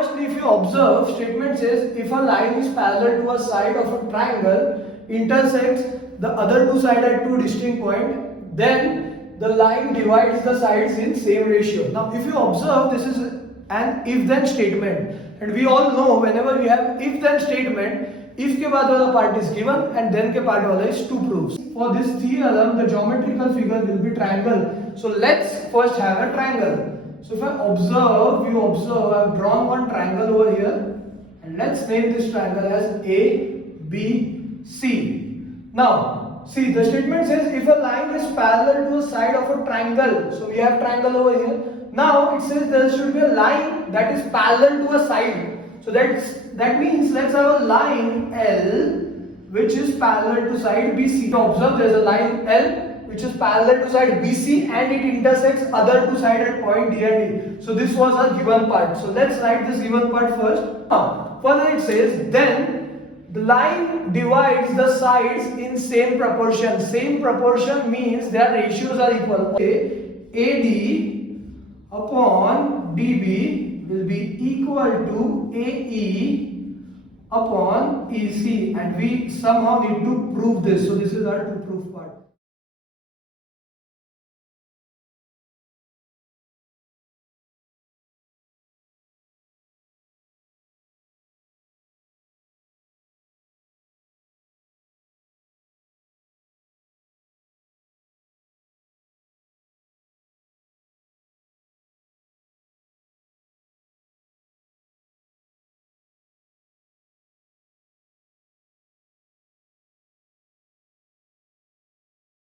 firstly, if you observe, statement says if a line is parallel to a side of a triangle, intersects the other two sides at two distinct points, then the line divides the sides in same ratio. Now, if you observe, this is an if-then statement, and we all know whenever we have if-then statement, if के बाद वाला part is given and then के part वाला is to prove. For this theorem, the geometrical figure will be triangle. So let's first have a triangle. So if I observe, you observe, I have drawn one triangle over here, and let's name this triangle as A, B, C. Now, see, the statement says if a line is parallel to a side of a triangle, so we have triangle over here. Now it says there should be a line that is parallel to a side. So that means let's have a line L which is parallel to side BC. So observe, there is a line L which is parallel to side BC and it intersects other two sides at point D and E. So this was a given part. So let's write this given part first. Now, further it says then the line divides the sides in same proportion. Same proportion means their ratios are equal. AD upon DB will be equal to AE upon EC, and we somehow need to prove this. So this is our to prove part.